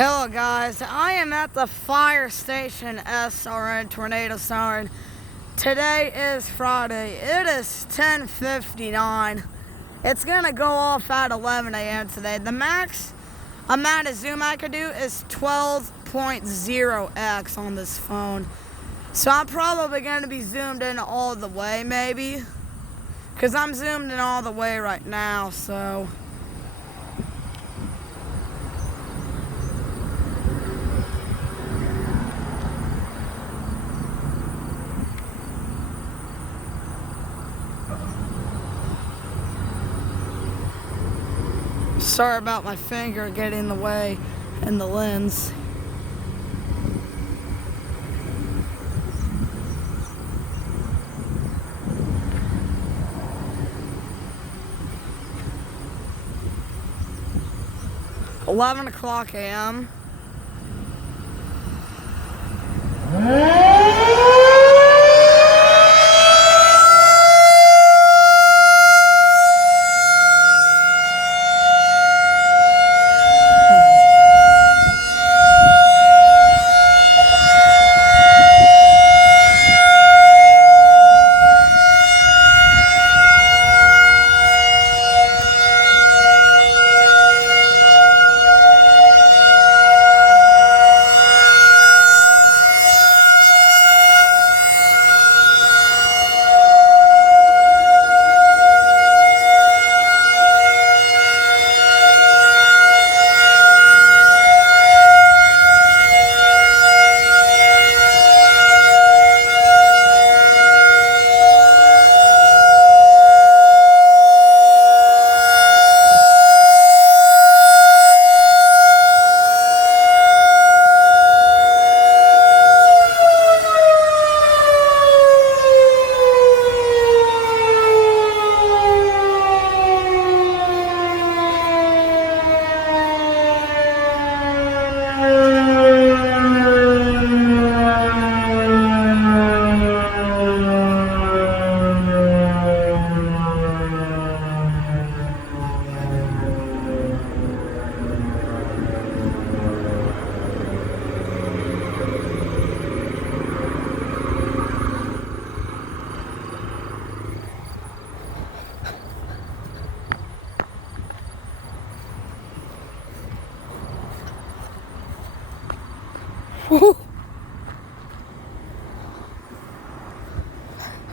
Hello guys, I am at the fire station SRN Tornado Siren. Today is Friday. It is 10:59. It's gonna go off at 11 a.m. today. The max amount of zoom I could do is 12.0x on this phone. So I'm probably gonna be zoomed in all the way maybe. Because I'm zoomed in all the way right now, so. Sorry about my finger getting in the way and the lens. $11 a.m.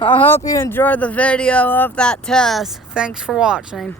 I hope you enjoyed the video of that test. Thanks for watching.